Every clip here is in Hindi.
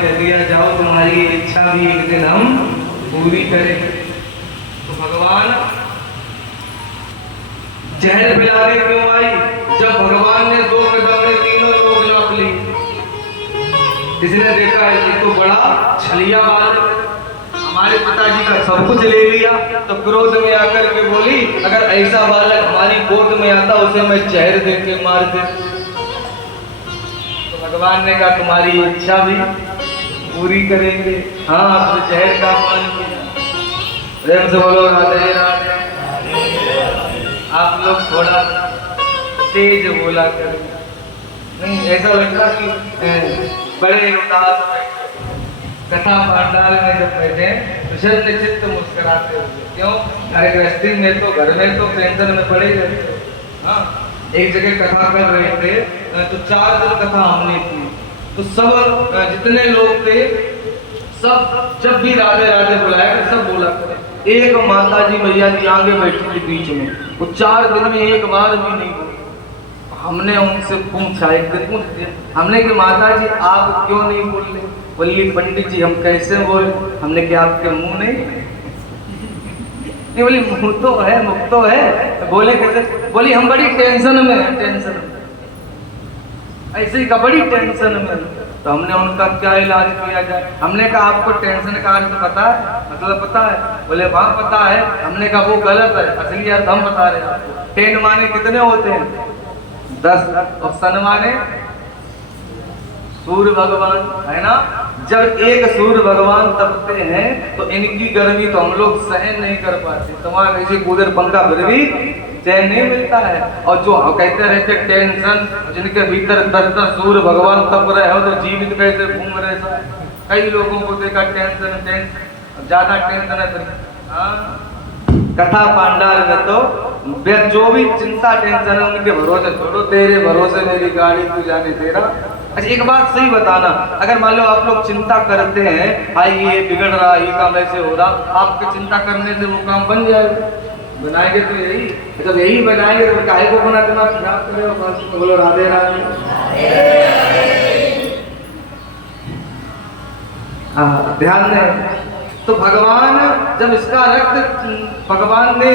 कह दिया जाओ तुम्हारी इच्छा भी एक दिन हम पूरी करें। तो भगवान जहर पिलाने क्यों आई? जब भगवान ने 2 कदम में तीनों लोग नाप ली। किसने देखा है कि तो बड़ा छलिया बालक, हमारे पिताजी का सब कुछ ले लिया। तो क्रोध में आकर के बोली, अगर ऐसा बालक हमारी गोद में आता उसे मैं जहर दे के मार दे। तो भगवान ने कहा तुम्हारी इच्छा भी पूरी करेंगे। हाँ, तो जहर का मान किया। प्रेम से बोलो राधे राधे। आप लोग थोड़ा तेज बोला करें, नहीं ऐसा लगता कि बड़े उदास कथा पांडाल में जब बैठे प्रसन्न चित्त मुस्कुराते हुए। क्यों? अरे गृहस्थी में तो घर में तो टेंशन में पड़े रहते। हाँ, एक जगह कथा कर रहे थे तो 4 दिन कथा हमने की। तो सब जितने लोग थे सब जब भी राधे राधे बुलाया सब बोला करे। एक माता जी मैया जी आगे बैठी थी बीच में, वो 4 दिन में एक बार भी नहीं बोली। हमने उनसे पूछा, एक दिन पूछ दिया हमने कि माता जी आप क्यों नहीं बोल रहे? बोली पंडित जी हम कैसे बोले? हमने कि आपके मुंह नहीं बोली मुंह तो है, मुख तो है, बोले कैसे? बोली हम बड़ी टेंशन में है, टेंशन में ऐसे ही का बड़ी टेंशन में। तो हमने उनका क्या इलाज किया जाए? हमने कहा आपको टेंशन का अर्थ पता है, मतलब पता है? बोले हाँ पता है। हमने कहा वो गलत है, असली अर्थ हम बता रहे हैं आपको। टेन माने कितने होते हैं? 10। और सन माने सूर्य भगवान, है ना? जब एक सूर्य भगवान तपते हैं तो इनकी गर्मी तो हम लोग सहन नहीं कर पाते। तुम्हारा ऐसे कूलर पंखा फिर भी चैन नहीं मिलता है। और जो कहते रहते टेंशन, जिनके भीतर 10 सूर्य भगवान तप रहे हो तो जीवित कैसे घूम रहे सब। कई लोगों को देखा टेंशन ज्यादा टेंशन है फिर। हाँ, कथा पांडाल में तो जो भी चिंता टेंशन है उनके भरोसे छोड़ो, तेरे भरोसे मेरी गाड़ी तू जाने तेरा। अच्छा एक बात सही बताना, अगर मान लो आप लोग चिंता करते हैं भाई ये बिगड़ रहा, ये काम ऐसे हो रहा, आपके चिंता करने से वो काम बन जाएगा। बनाएंगे तो यही, जब यही बनाएंगे तो काहे को बना दिमाग खराब करे हो? बोलो राधे राधे। हाँ ध्यान दें। तो भगवान जब इसका भगवान ने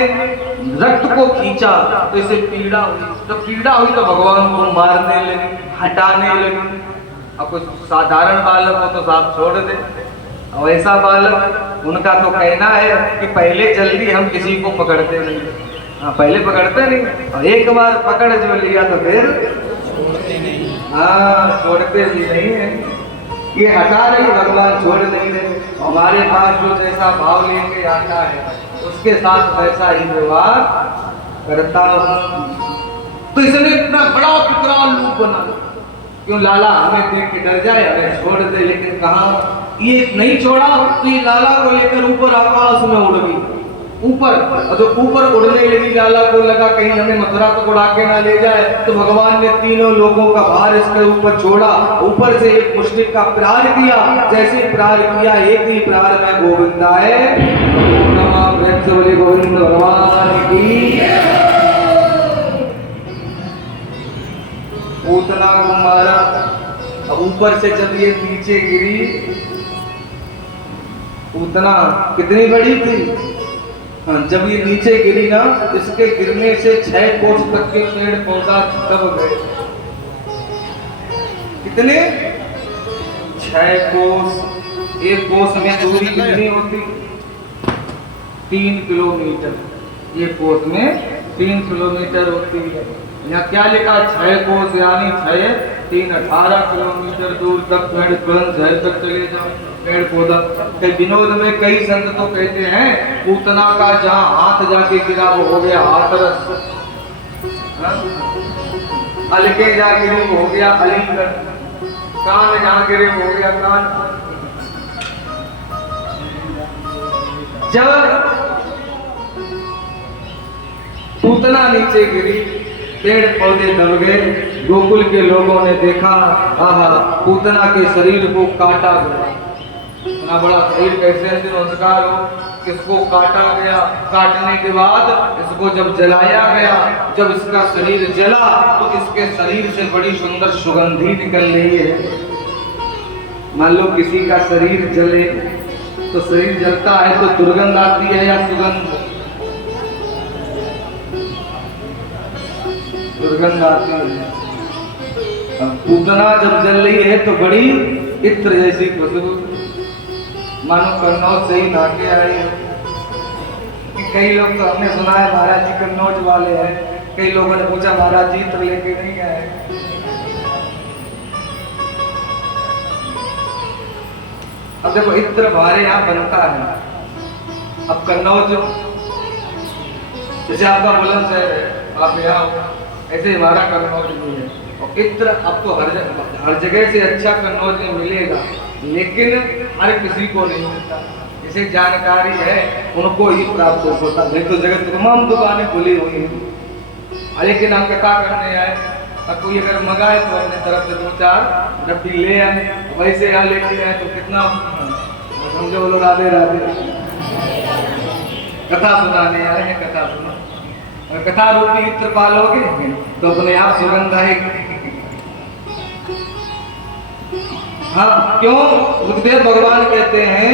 रक्त को खींचा तो इसे पीड़ा हुई। जब पीड़ा हुई तो भगवान को मारने लगे, हटाने लगे। अब कोई साधारण बालक हो तो साथ छोड़ दे, और ऐसा बालक उनका तो कहना है कि पहले जल्दी हम किसी को पकड़ते नहीं। हाँ पहले पकड़ते नहीं, और एक बार पकड़ जो लिया तो फिर छोड़ते नहीं। हाँ छोड़ते भी नहीं है, ये हटा रही भगवान छोड़ नहीं रहे। हमारे पास जो जैसा भाव लेके आता है उसके साथ वैसा ही व्यवहार करता हूं। तो इसने इतना बड़ा विकराल रूप बना, क्यों? लाला हमें देख के डर जाए, हमें छोड़ दे। लेकिन कहा ये नहीं छोड़ा, तो ये लाला को लेकर ऊपर आकाश में उड़ गई। ऊपर जो ऊपर उड़ने लगी, लाला को लगा कहीं हमें मथुरा को उड़ा के ना ले जाए। तो भगवान ने तीनों लोगों का भार इसके ऊपर छोड़ा, ऊपर से एक मुष्टिक का प्रहार किया। जैसे प्रहार किया, एक ही प्रहार में गोविंदाय नमः गोविंद भगवान की। पूतना को मारा। अब ऊपर से जब ये नीचे गिरी, पूतना कितनी बड़ी थी? जब ये नीचे गिरी ना, इसके गिरने से 6 कोस तक के पेड़ पौधा दब गए। कितने? 6 कोस। एक कोस में दूरी कितनी होती? 3 किलोमीटर। ये कोस में 3 किलोमीटर होती है। यहाँ क्या लिखा? 6 कोस यानी 6 3 18 किलोमीटर दूर तक पेड़ तक चले जाओ, पेड़ पौधा। कई विनोद में कई संत तो कहते हैं पूतना का जहाँ हाथ जाके गिरा वो हो गया हाथरस, अलके जा गिरे वो हो गया अलीगढ़, कान जहाँ गिरे वो हो गया कान। जब पूतना नीचे गिरी, पेड़ पौधे दब गए। गोकुल के लोगों ने देखा, आहा पूतना के शरीर को काटा गया। इतना बड़ा शरीर कैसे संस्कार हो, किसको काटा गया। काटने के बाद इसको जब जलाया गया, जब इसका शरीर जला तो इसके शरीर से बड़ी सुंदर सुगंधी निकल रही है। मान लो किसी का शरीर जले तो शरीर जलता है तो दुर्गंध आती है या सुगंध? दुर्गंध आती है। अब पूतना जब जल रही है तो बड़ी इत्र जैसी खुशबू, मानो कन्नौज से ही नाके आई है। कई लोग तो हमने सुना है महाराज जी कन्नौज वाले हैं, कई लोगों ने पूछा महाराज जी इत्र लेके नहीं आए। अब देखो इत्र हमारे यहाँ बनता है। अब कन्नौज जैसे आपका बुलंदशहर है, आप यहाँ ऐसे हमारा कन्नौज नहीं है। और इत्र आपको हर जगह से अच्छा कन्नौज में मिलेगा, लेकिन हर किसी को नहीं मिलता। जिसे जानकारी है उनको ही प्राप्त होता है। तो जगत तमाम दुकानें खुली हुई हैं, लेकिन हम क्या करने आए? अब कोई अगर मंगाए तो अपने तरफ से 2-4 डब्बी ले आए, वैसे यहाँ लेके आए तो कितना समझो वो लोग आधे राधे कथा सुनाने आए हैं। कथा सुना, और कथा रूपी इत्र पालोगे तो अपने आप सुगंध आएगी। हाँ, क्यों? बुद्धदेव भगवान कहते हैं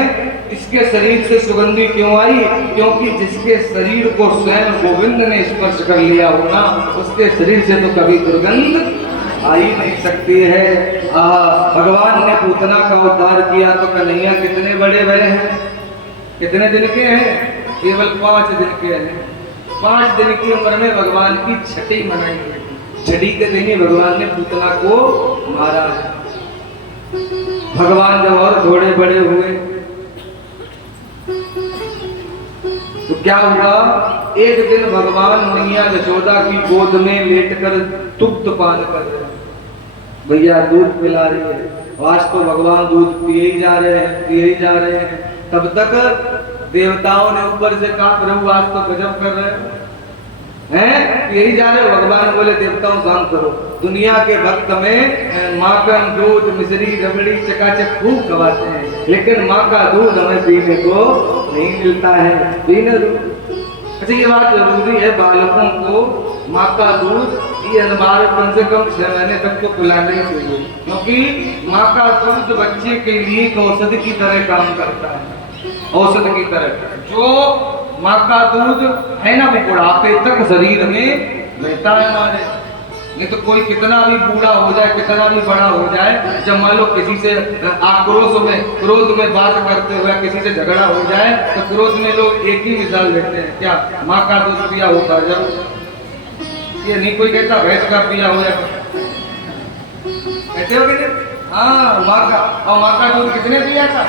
इसके शरीर से सुगंधी क्यों आई? क्योंकि जिसके शरीर को स्वयं गोविंद ने स्पर्श कर लिया होना, उसके शरीर से तो कभी दुर्गंध आ ही नहीं सकती है। भगवान ने पूतना का उद्धार किया तो कन्हैया कितने बड़े भले हैं? कितने दिन के हैं? केवल 5 दिन के हैं। 5 दिन की उम्र में भगवान की छठी मनाई गई। छठी के दिन ही भगवान ने पूतना को मारा। भगवान जब और थोड़े बड़े हुए तो क्या हुआ? एक दिन भगवान मैया यशोदा की गोद में लेटकर दुग्ध पान कर रहे हैं। भैया दूध पिला रही है। आज तो भगवान दूध पिए ही जा रहे हैं, पिए ही जा रहे हैं। तब तक देवताओं ने ऊपर से कहा प्रभु आज तो गजब कर रहे हैं, यही जा रहे। भगवान बोले देवताओं शांत करो। दुनिया के भक्त में माखन, दूध, मिश्री, रबड़ी, चकाचक खूब खवाते हैं, लेकिन माँ का दूध हमें पीने को नहीं मिलता है। पीने अच्छा ये बात जरूरी है, बालकों को माँ का दूध ये अनबार कम से कम 6 महीने तक तो पिलाना ही चाहिए, क्योंकि माँ का दूध बच्चे के लिए एक औषधि की तरह काम करता है। औषधि की तरह जो माँ का दूध है ना, वो बुढ़ापे तक शरीर में रहता है हमारे। नहीं तो कोई कितना भी बूढ़ा हो जाए, कितना भी बड़ा हो जाए, जब मान लो किसी से क्रोध में बात करते हुए किसी से झगड़ा हो जाए तो क्रोध में लोग एक ही मिसाल देते हैं, क्या माँ का दूध पिया होता है। जब ये नहीं कोई कहता भैंस का पिया हो जाए, कहते हो कि हाँ माँ का, और माँ का दूध कितने पिया था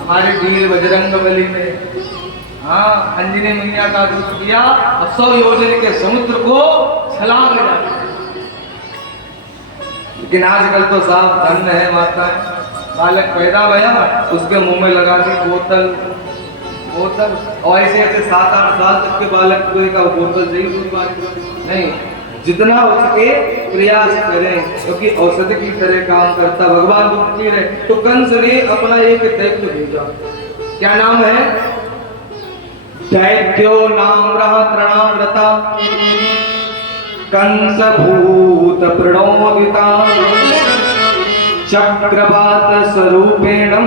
हमारे वीर बजरंग बली ने। हाँ, अंजनी मैया का दूध पिया और 100 योजन के समुद्र को छलांग लगा। लेकिन आजकल तो साफ धन्य है माता, बालक पैदा भया उसके मुंह में लगा दी बोतल, और ऐसे ऐसे 7-8 साल तक के बालक को एक बोतल से ही दूध नहीं। जितना हो सके प्रयास करें, क्योंकि औषधि की तरह काम करता। भगवान दूध पी रहे तो कंस ने अपना एक दैत्य भेजा। क्या नाम है? दैत्यो नाम तृणाव्रता कंस भूत प्रणोदिता चक्रवात स्वरूपेणम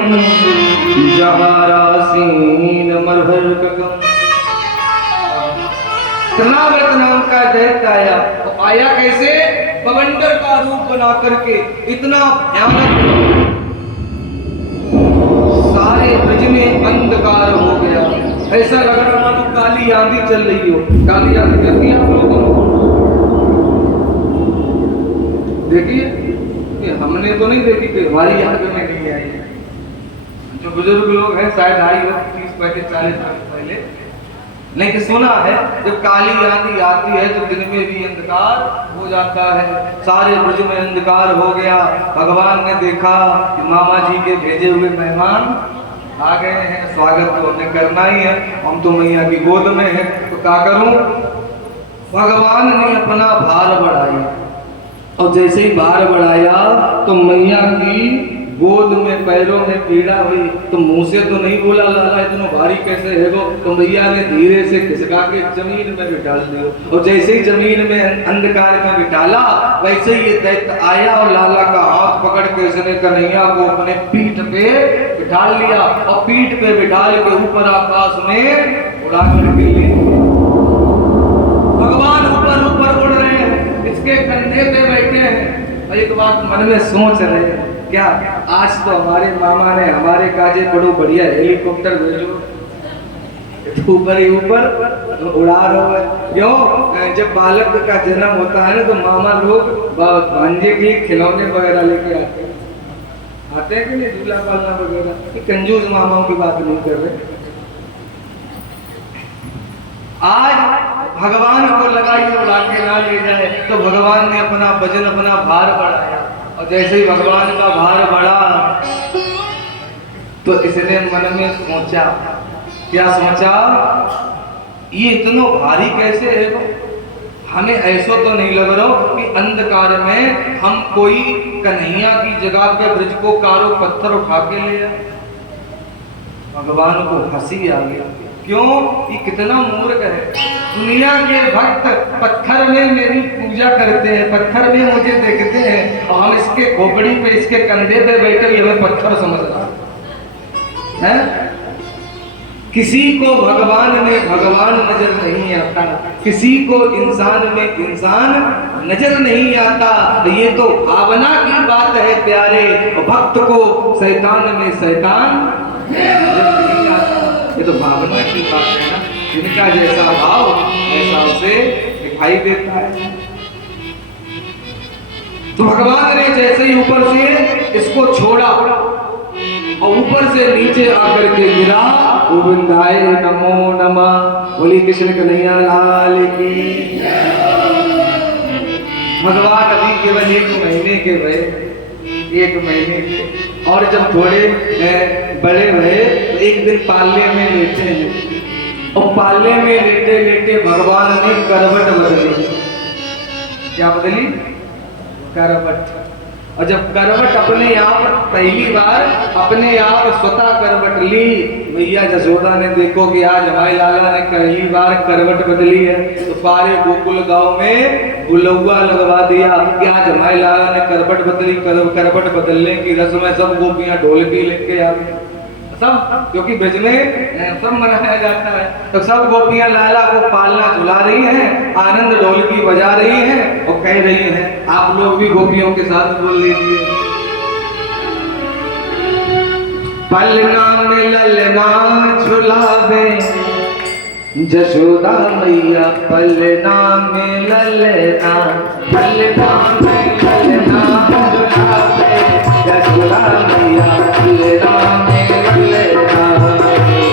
जहारासीन मर्भर्ककम। तृणाव्रत नाम का दैत्य आया। तो आया कैसे? बवंडर का रूप बना करके, इतना भयानक, सारे ब्रज में अंधकार हो गया। ऐसा लग रहा था काली आंधी चल रही हो। काली आंधी कहती है आप लोगों को, देखिए कि हमने तो नहीं देखी, कि हमारी याद में नहीं आई है। जो बुजुर्ग लोग हैं शायद आई हो 30-40 साल पहले, लेकिन सुना है जब काली आंधी आती है तो दिन में भी अंधकार हो जाता है। सारे ब्रज में अंधकार हो गया। भगवान ने देखा कि मामा जी के भेजे हुए मेहमान आ गए हैं, स्वागत तो हमें करना ही है, हम तो मैया की गोद में हैं, तो क्या करूं? भगवान ने अपना भार बढ़ाया, और जैसे ही भार बढ़ाया तो मैया की गोद में पैरों में पीड़ा हुई तो मुंह से तो नहीं बोला लाला इतना भारी कैसे है वो, तो मैया ने धीरे से खिसका के जमीन में बिठाल दिया। और जैसे ही जमीन में अंधकार में बिठाला वैसे ही ये दैत्य आया और लाला का हाथ पकड़ के उसने कन्हैया को अपने पीठ पे बिठा लिया और पीठ पे बिठाल के ऊपर आकाश में उड़ा करके ले भगवान ऊपर ऊपर उड़ रहे हैं, इसके कंधे पे बैठे हैं और एक बात मन में सोच रहे हैं, क्या आज तो हमारे मामा ने हमारे काजे बड़ो बढ़िया हेलीकॉप्टर भेजो, ऊपर ही ऊपर उड़ा रहा है। क्यों? जब बालक का जन्म होता है ना तो मामा लोग भांजे के खिलौने वगैरह लेके आते हैं कि नहीं, झूला पालना वगैरह। कंजूस मामाओं की बात नहीं कर रहे। आज भगवान को लगाई उड़ा के ना ले जाए तो भगवान ने अपना वजन अपना भार बढ़ाया और जैसे ही भगवान का भार बढ़ा तो इसने मन में सोचा, क्या सोचा, ये इतना भारी कैसे है वो? हमें ऐसा तो नहीं लग रहा कि अंधकार में हम कोई कन्हैया की जगह पे ब्रज को कारो पत्थर उठा के ले आए। भगवान को हंसी आ गई, क्यों? ये कितना मूर्ख है। दुनिया के भक्त पत्थर में मेरी पूजा करते हैं, पत्थर में मुझे देखते हैं और हम इसके खोपड़ी पे इसके कंधे पे बैठे हमें पत्थर समझता है। किसी को भगवान में भगवान नजर नहीं आता, किसी को इंसान में इंसान नजर नहीं आता। ये तो भावना की बात है प्यारे, भक्त को शैतान में शैतान नजर नहीं आता। ये तो भावना की बात है ना, जिनका जैसा भाव ऐसा उसे दिखाई देता है। तो भगवान ने जैसे ही ऊपर से इसको छोड़ा और ऊपर से नीचे आकर के गिरा, गोविंदाय नमो नमः, बोली कृष्ण कन्हैया लाल की। भगवान अभी केवल 1 महीने के हुए, 1 महीने के, और जब थोड़े बड़े हुए तो एक दिन पाले में लेटे हैं और पाले में लेटे लेटे भगवान ने करवट बदली। क्या बदली? करवट। और जब करवट अपने आप पहली बार अपने आप स्वतः करवट ली, मैया जसोदा ने देखो कि आज हमारे लाला ने पहली बार करवट बदली है तो सारे गोकुल गांव में बुलौआ लगवा दिया कि आज हमारे लाला ने करवट बदली। करवट बदलने की रस्म में सब गोपियां ढोलकी लेके आ गई, सब, क्योंकि ब्रज में सब मनाया जाता है। तो सब गोपियां लाला को पालना झुला रही हैं, आनंद ढोलकी बजा रही हैं और कह रही हैं, आप लोग भी गोपियों के साथ बोल लीजिए, पलना में ललना झुलावे जसोदा मैया, पलना में ललना, पलना में ललना झुलावे जसोदा मैया, पलना में ललना,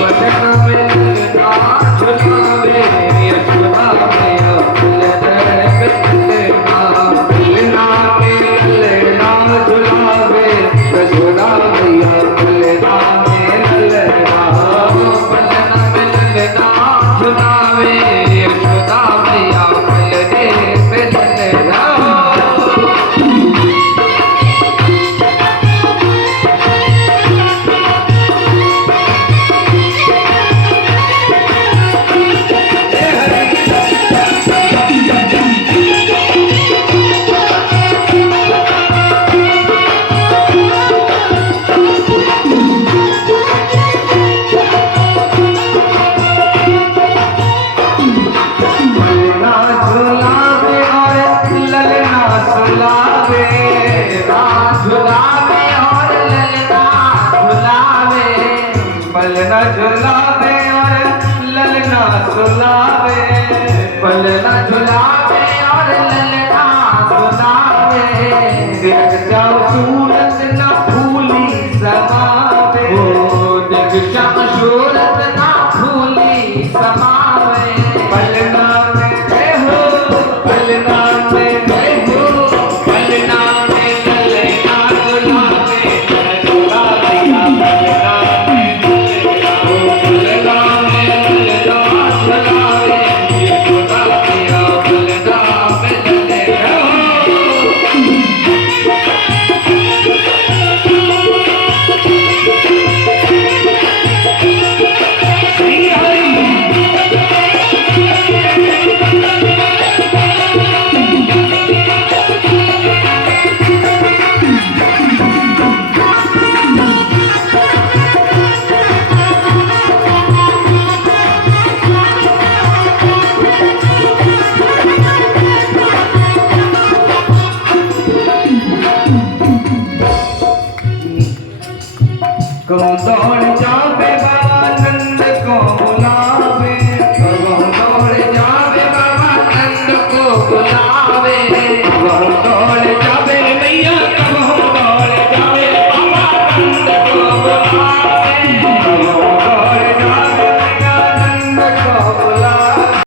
पलना में ललना झुलावे जसोदा मैया, पलना में ललना झुलावे जसोदा मैया, पलना में ललना, पलना में ललना झुलावे यशोदा मैया, पलने पे ललना। पलना झुलावे और ललना सुलावे, पलना झुलावे